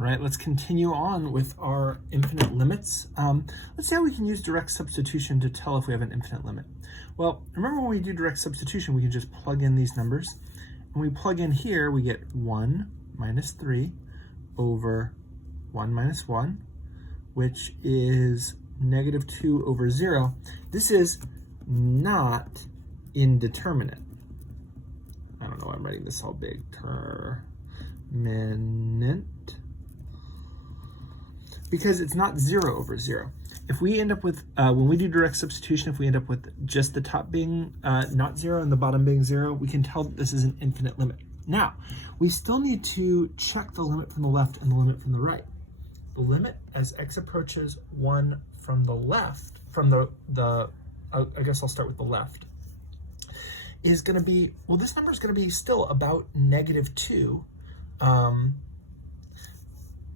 All right, let's continue on with our infinite limits. Let's see how we can use direct substitution to tell if we have an infinite limit. Well, remember when we do direct substitution, we can just plug in these numbers. When we plug in here, we get 1 minus 3 over 1 minus 1, which is negative 2 over 0. This is not indeterminate. I don't know why I'm writing this all big. Determinant. Because it's not 0 over 0. If we end up with, when we do direct substitution, if we end up with just the top being not 0 and the bottom being 0, we can tell that this is an infinite limit. Now, we still need to check the limit from the left and the limit from the right. The limit as x approaches 1 from the left, from I guess I'll start with the left, is going to be, well, this number is going to be still about negative 2.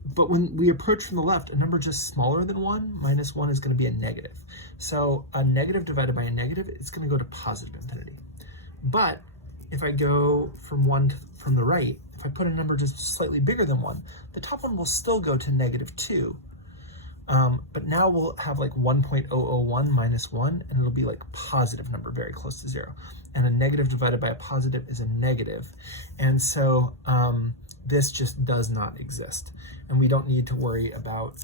But when we approach from the left, a number just smaller than 1, minus 1 is going to be a negative. So a negative divided by a negative, it's going to go to positive infinity. But if I go from from the right, if I put a number just slightly bigger than 1, the top one will still go to negative 2. But now we'll have like 1.001 minus 1, and it'll be like a positive number very close to 0. And a negative divided by a positive is a negative. And so this just does not exist. And we don't need to worry about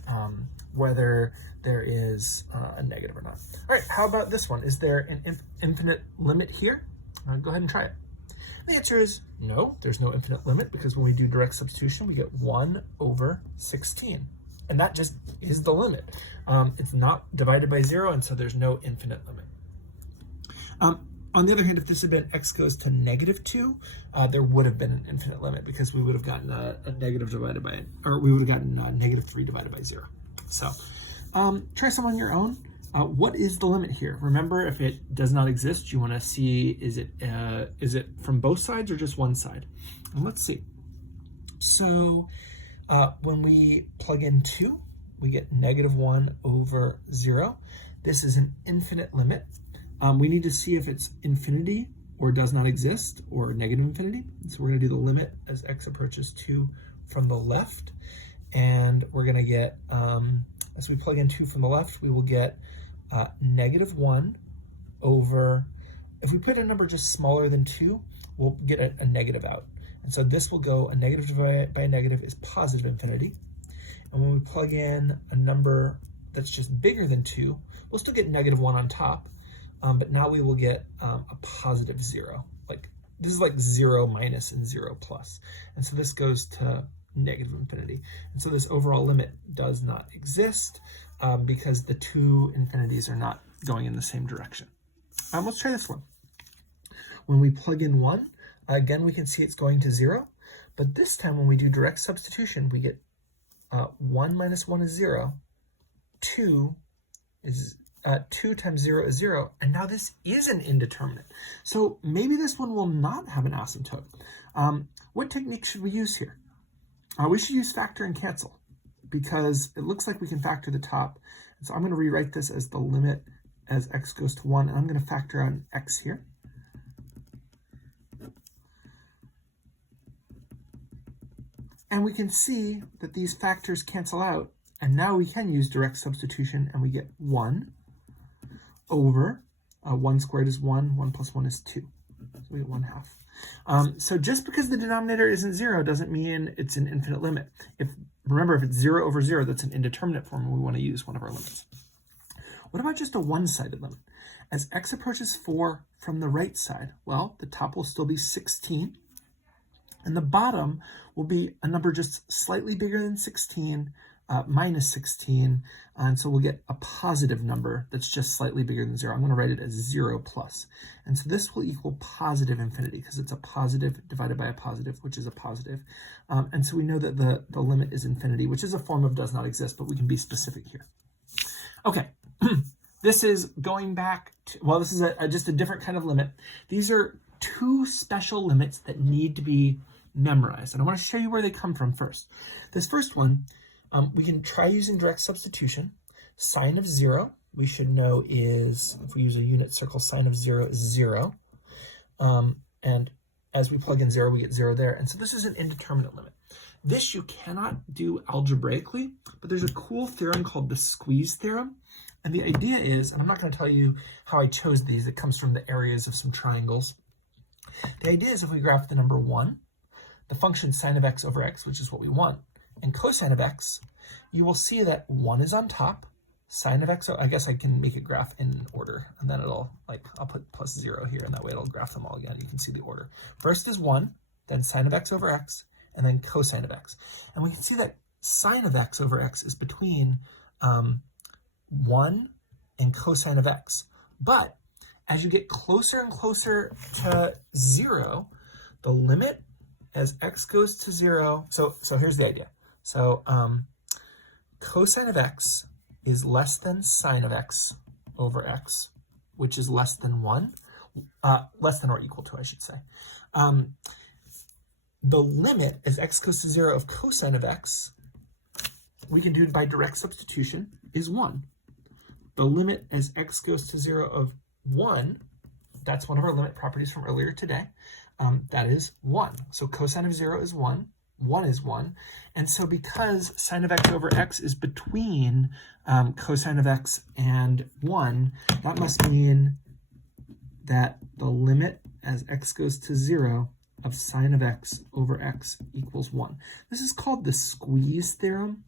whether there is a negative or not. All right, how about this one? Is there an infinite limit here? Go ahead and try it. The answer is no, there's no infinite limit, because when we do direct substitution, we get 1 over 16. And that just is the limit. It's not divided by 0, and so there's no infinite limit. On the other hand, if this had been x goes to negative 2, there would have been an infinite limit, because we would have gotten a negative divided by, or we would have gotten negative 3 divided by 0. So try some on your own. What is the limit here? Remember, if it does not exist, you want to see, is it from both sides or just one side? And let's see. So when we plug in 2, we get negative 1 over 0. This is an infinite limit. We need to see if it's infinity or does not exist, or negative infinity. So we're going to do the limit as x approaches 2 from the left. And we're going to get, as we plug in 2 from the left, we will get negative 1 over, if we put a number just smaller than 2, we'll get a negative out. And so this will go, a negative divided by a negative is positive infinity. And when we plug in a number that's just bigger than 2, we'll still get negative 1 on top. But now we will get a positive 0. Like, this is like 0 minus and 0 plus. And so this goes to negative infinity. And so this overall limit does not exist because the two infinities are not going in the same direction. Let's try this one. When we plug in 1, again, we can see it's going to 0. But this time when we do direct substitution, we get 1 minus 1 is 0. 2 times 0 is 0, and now this is an indeterminate. So maybe this one will not have an asymptote. What technique should we use here? We should use factor and cancel, because it looks like we can factor the top. And so I'm going to rewrite this as the limit as x goes to 1, and I'm going to factor out an x here. And we can see that these factors cancel out, and now we can use direct substitution, and we get 1 over 1 squared is 1, 1 plus 1 is 2. So we get 1/2. So just because the denominator isn't 0 doesn't mean it's an infinite limit. Remember, if it's 0 over 0, that's an indeterminate form, and we want to use one of our limits. What about just a one-sided limit? As x approaches 4 from the right side, well, the top will still be 16, and the bottom will be a number just slightly bigger than 16, minus 16, and so we'll get a positive number that's just slightly bigger than 0. I'm going to write it as 0 plus. And so this will equal positive infinity, because it's a positive divided by a positive, which is a positive. And so we know that the limit is infinity, which is a form of does not exist, but we can be specific here. Okay, this is going back to, well, this is just a different kind of limit. These are two special limits that need to be memorized, and I want to show you where they come from first. This first one, we can try using direct substitution. Sine of 0, we should know is, if we use a unit circle, sine of 0 is 0. And as we plug in 0, we get 0 there. And so this is an indeterminate limit. This you cannot do algebraically, but there's a cool theorem called the squeeze theorem. And the idea is, and I'm not going to tell you how I chose these, it comes from the areas of some triangles. The idea is if we graph the number 1, the function sine of x over x, which is what we want, and cosine of x, you will see that 1 is on top, sine of x, I guess I can make it graph in order, and then it'll, like, I'll put plus 0 here, and that way it'll graph them all again. You can see the order. First is 1, then sine of x over x, and then cosine of x. And we can see that sine of x over x is between 1 and cosine of x. But as you get closer and closer to 0, the limit as x goes to 0, so here's the idea. So cosine of x is less than sine of x over x, which is less than 1, less than or equal to, I should say. The limit as x goes to 0 of cosine of x, we can do it by direct substitution, is 1. The limit as x goes to 0 of 1, that's one of our limit properties from earlier today, that is 1. So cosine of 0 is 1, 1 is 1, and so because sine of x over x is between cosine of x and 1, that must mean that the limit as x goes to 0 of sine of x over x equals 1. This is called the squeeze theorem,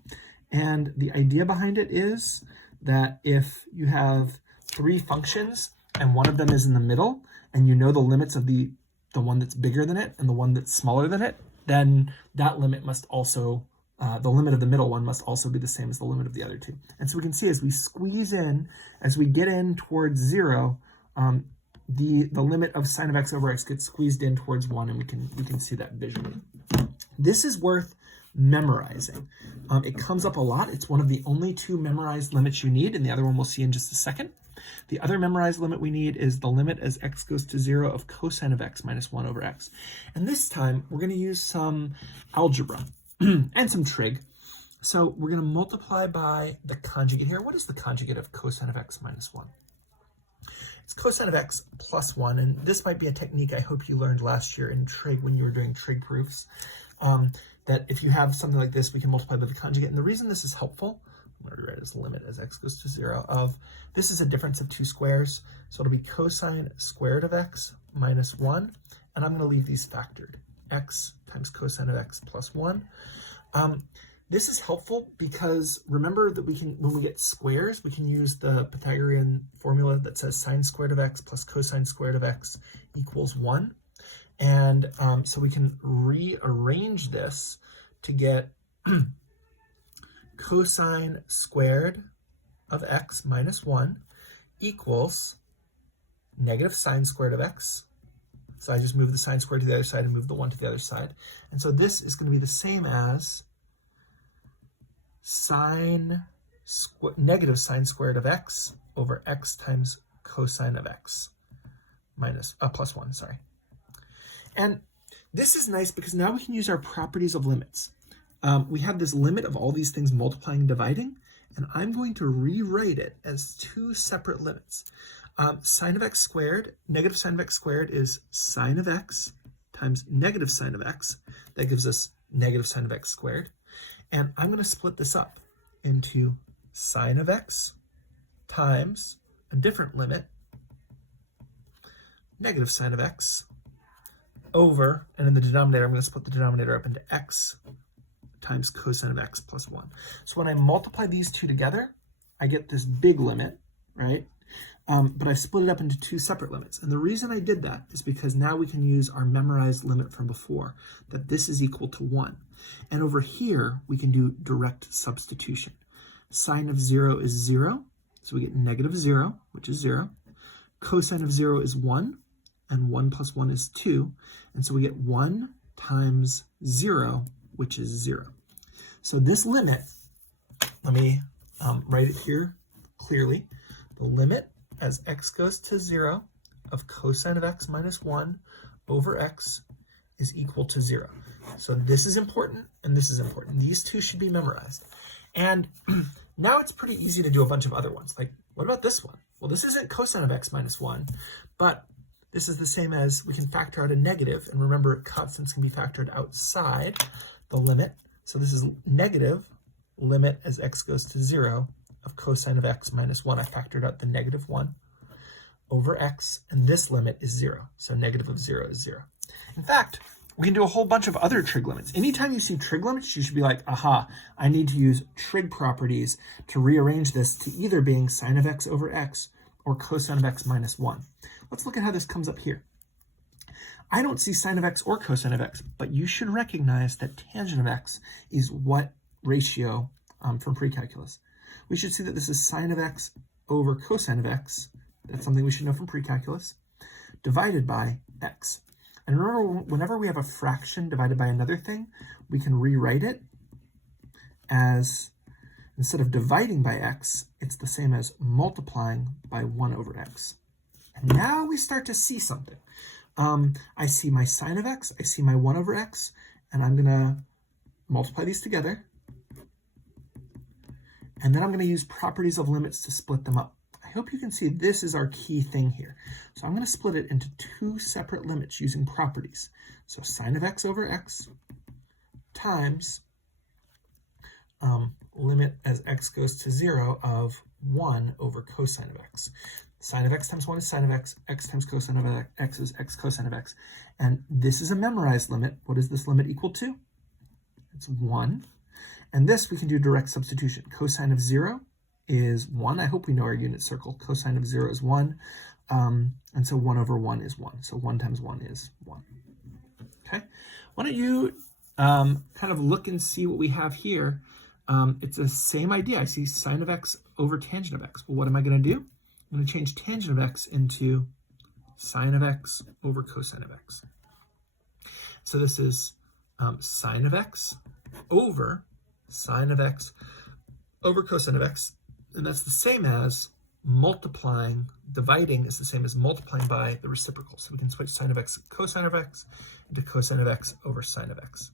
and the idea behind it is that if you have 3 functions and one of them is in the middle, and you know the limits of the one that's bigger than it and the one that's smaller than it, then that limit must also, the limit of the middle one must also be the same as the limit of the other 2. And so we can see as we squeeze in, as we get in towards 0, the limit of sine of x over x gets squeezed in towards 1, and we can see that visually. This is worth memorizing. It comes up a lot. It's one of the only 2 memorized limits you need, and the other one we'll see in just a second. The other memorized limit we need is the limit as x goes to 0 of cosine of x minus 1 over x. And this time, we're going to use some algebra and some trig. So we're going to multiply by the conjugate here. What is the conjugate of cosine of x minus 1? It's cosine of x plus 1, and this might be a technique I hope you learned last year in trig when you were doing trig proofs, that if you have something like this, we can multiply by the conjugate. And the reason this is helpful, I'm going to write as limit as x goes to 0 of, this is a difference of 2 squares, so it'll be cosine squared of x minus 1, and I'm going to leave these factored, x times cosine of x plus 1. This is helpful because remember that we can, when we get squares, we can use the Pythagorean formula that says sine squared of x plus cosine squared of x equals 1. And so we can rearrange this to get cosine squared of x minus 1 equals negative sine squared of x. So I just move the sine squared to the other side and move the 1 to the other side. And so this is going to be the same as negative sine squared of x over x times cosine of x minus plus 1, sorry. And this is nice because now we can use our properties of limits. We have this limit of all these things multiplying and dividing, and I'm going to rewrite it as 2 separate limits. Sine of x squared, negative sine of x squared is sine of x times negative sine of x. That gives us negative sine of x squared. And I'm going to split this up into sine of x times a different limit, negative sine of x, over, and in the denominator, I'm going to split the denominator up into x times cosine of x plus 1. So when I multiply these 2 together, I get this big limit, right? But I split it up into 2 separate limits. And the reason I did that is because now we can use our memorized limit from before, that this is equal to 1. And over here, we can do direct substitution. Sine of 0 is 0, so we get negative 0, which is 0. Cosine of 0 is 1, and 1 plus 1 is 2. And so we get 1 times 0, which is 0. So this limit, let me write it here clearly. The limit as x goes to 0 of cosine of x minus 1 over x is equal to 0. So this is important, and this is important. These 2 should be memorized. And now it's pretty easy to do a bunch of other ones. Like, what about this one? Well, this isn't cosine of x minus 1, but this is the same as we can factor out a negative, and remember constants can be factored outside the limit. So this is negative limit as x goes to 0 of cosine of x minus 1. I factored out the negative 1 over x, and this limit is 0. So negative of 0 is 0. In fact, we can do a whole bunch of other trig limits. Anytime you see trig limits, you should be like, aha, I need to use trig properties to rearrange this to either being sine of x over x or cosine of x minus 1. Let's look at how this comes up here. I don't see sine of x or cosine of x, but you should recognize that tangent of x is what ratio from pre-calculus. We should see that this is sine of x over cosine of x. That's something we should know from pre-calculus, divided by x. And remember, whenever we have a fraction divided by another thing, we can rewrite it as, instead of dividing by x, it's the same as multiplying by 1 over x. And now we start to see something. I see my sine of x, I see my 1 over x, and I'm going to multiply these together. And then I'm going to use properties of limits to split them up. I hope you can see this is our key thing here. So I'm going to split it into two separate limits using properties. So sine of x over x times limit as x goes to 0 of 1 over cosine of x. Sine of x times 1 is sine of x times cosine of x is x cosine of x. And this is a memorized limit. What is this limit equal to? It's 1. And this we can do direct substitution. Cosine of 0 is 1. I hope we know our unit circle. Cosine of 0 is 1. And so 1 over 1 is 1. So 1 times 1 is 1. Okay? Why don't you kind of look and see what we have here. It's the same idea. I see sine of x over tangent of x. Well, what am I going to do? I'm going to change tangent of x into sine of x over cosine of x. So this is sine of x over sine of x over cosine of x. And that's the same as multiplying, dividing is the same as multiplying by the reciprocal. So we can switch sine of x, cosine of x into cosine of x over sine of x.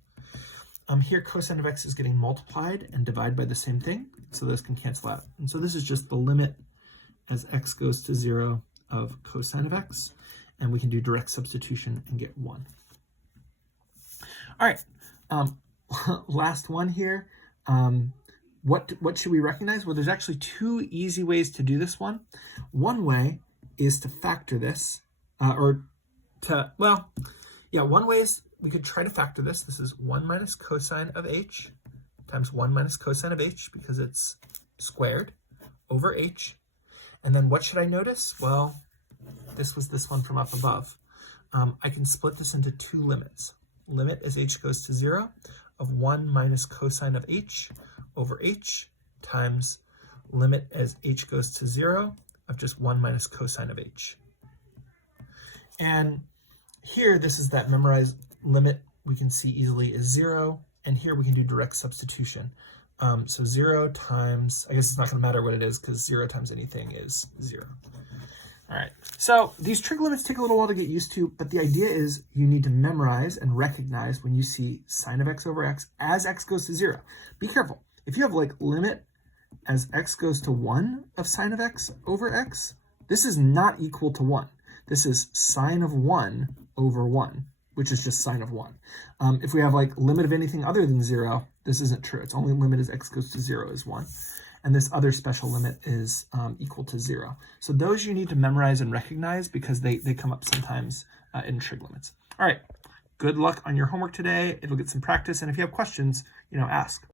Here, cosine of x is getting multiplied and divided by the same thing, so those can cancel out. And so this is just the limit as x goes to 0 of cosine of x, and we can do direct substitution and get 1. All right, last one here. What should we recognize? Well, there's actually two easy ways to do this one. One way is to factor this, one way is we could try to factor this. This is 1 minus cosine of h times 1 minus cosine of h because it's squared over h. And then what should I notice? Well, this was this one from up above. I can split this into two limits. Limit as h goes to 0 of 1 minus cosine of h over h times limit as h goes to 0 of just 1 minus cosine of h. And here, this is that memorized limit we can see easily is 0, and here we can do direct substitution. So 0 times, I guess it's not going to matter what it is because 0 times anything is 0. All right, so these trig limits take a little while to get used to, but the idea is you need to memorize and recognize when you see sine of x over x as x goes to 0. Be careful. If you have like limit as x goes to 1 of sine of x over x, this is not equal to 1. This is sine of 1 over 1, which is just sine of 1. If we have like limit of anything other than 0, this isn't true. It's only limit as x goes to 0 is 1. And this other special limit is equal to 0. So those you need to memorize and recognize because they come up sometimes in trig limits. All right, good luck on your homework today. It'll get some practice. And if you have questions, ask.